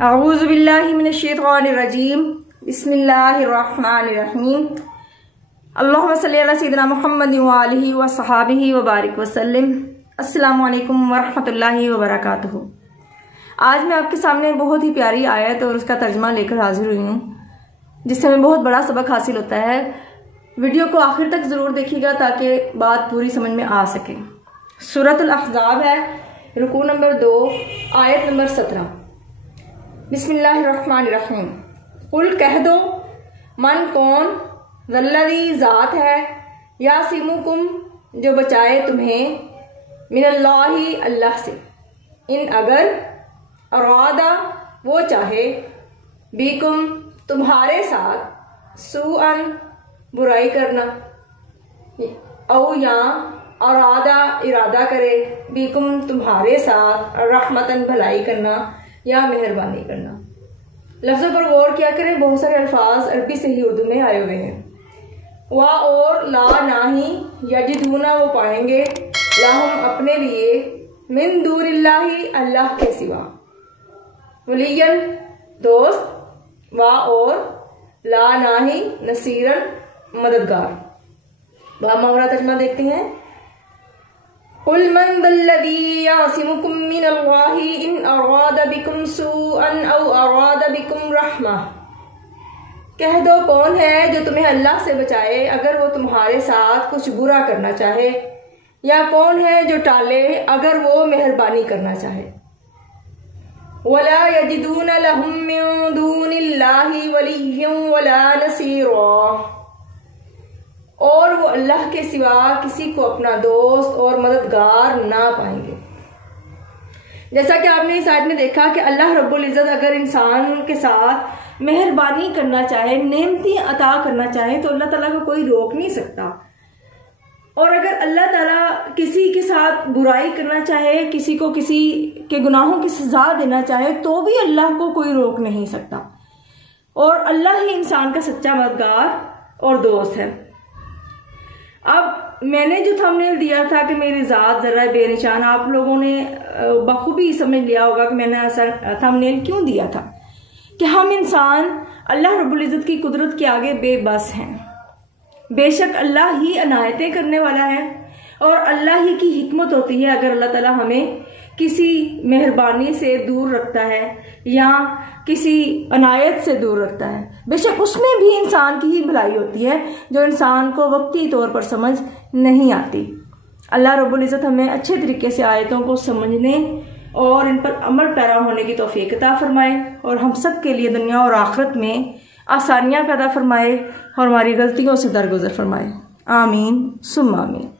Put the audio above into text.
अऊज़ु बिल्लाहि मिनश्शैतानिर रजीम बिस्मिल्लाहिर रहमानिर रहीम अल्लाहुम्मा सल्लि अला सय्यिदिना मुहम्मद व आलिहि व सहाबिहि व बारिक वसल्लम। अस्सलामु अलैकुम व रहमतुल्लाहि व बरकातुहू। आज मैं आपके सामने बहुत ही प्यारी आयत और उसका तर्जुमा लेकर हाजिर हुई हूँ, जिससे हमें बहुत बड़ा सबक हासिल होता है। वीडियो को आखिर तक ज़रूर देखिएगा ताकि बात पूरी समझ में आ सके। सूरत अहज़ाब है, रुकू नंबर 2, आयत नंबर 17। बिस्मिल्लाहिर्रहमानिर्रहीम। कुल कह दो, मन कौन, वल्लज़ी ज़ात है, यासिमुकुम जो बचाए तुम्हें, मिनल्लाहि अल्लाह से, इन अगर अरादा वो चाहे, बिकुम तुम्हारे साथ, सुअन बुराई करना, औ या अरादा इरादा करे, बिकुम तुम्हारे साथ, रहमतन भलाई करना या मेहरबानी करना। लफ्ज़ों पर गौर किया करें, बहुत सारे अल्फाज अरबी से ही उर्दू में आए हुए हैं। वाह और ला नाही, यजिदूना वो पाएंगे, लाहुम अपने लिए, मिन दूनिल्लाहि अल्लाह के सिवा, वलियन दोस्त, वाह और ला नाही नसीरन मददगार। मुहावरा तर्जुमा देखते हैं। कुल मन दल्लज़ी यासिमुकुम मिनल्लाहि इन अरादा बिकुम सुअन औ अरादा बिकुम रहमा। कह दो कौन है जो तुम्हें अल्लाह से बचाए अगर वो तुम्हारे साथ कुछ बुरा करना चाहे, या कौन है जो टाले अगर वो मेहरबानी करना चाहे। वला यजिदूना लहुम मिन दूनिल्लाहि वलिय्यन वला नसीरा, और वो अल्लाह के सिवा किसी को अपना दोस्त और मददगार ना पाएंगे। जैसा कि आपने इस आयत में देखा कि अल्लाह रब्बुल इज़्ज़त अगर इंसान के साथ मेहरबानी करना चाहे, नेमती अता करना चाहे, तो अल्लाह ताला को कोई रोक नहीं सकता। और अगर अल्लाह ताला किसी के साथ बुराई करना चाहे, किसी को किसी के गुनाहों की सजा देना चाहे, तो भी अल्लाह को कोई रोक नहीं सकता। और अल्लाह ही इंसान का सच्चा मददगार और दोस्त है। अब मैंने जो थंबनेल दिया था कि मेरी ज़ात ज़रा बेनिशान, आप लोगों ने बखूबी समझ लिया होगा कि मैंने ऐसा थंबनेल क्यों दिया था, कि हम इंसान अल्लाह रब्बुल इज़्ज़त की कुदरत के आगे बेबस हैं। बेशक अल्लाह ही अनायतें करने वाला है और अल्लाह ही की हिकमत होती है अगर अल्लाह ताला हमें किसी मेहरबानी से दूर रखता है या किसी अनायत से दूर रखता है। बेशक उसमें भी इंसान की ही भलाई होती है जो इंसान को वक्ती तौर पर समझ नहीं आती। अल्लाह रब्बुल इज़्ज़त हमें अच्छे तरीके से आयतों को समझने और इन पर अमल पैरा होने की तौफीक अता फरमाए और हम सब के लिए दुनिया और आखिरत में आसानियाँ पैदा फरमाए और हमारी गलतियों से दरगुजर फरमाए। आमीन सुम्मा आमीन।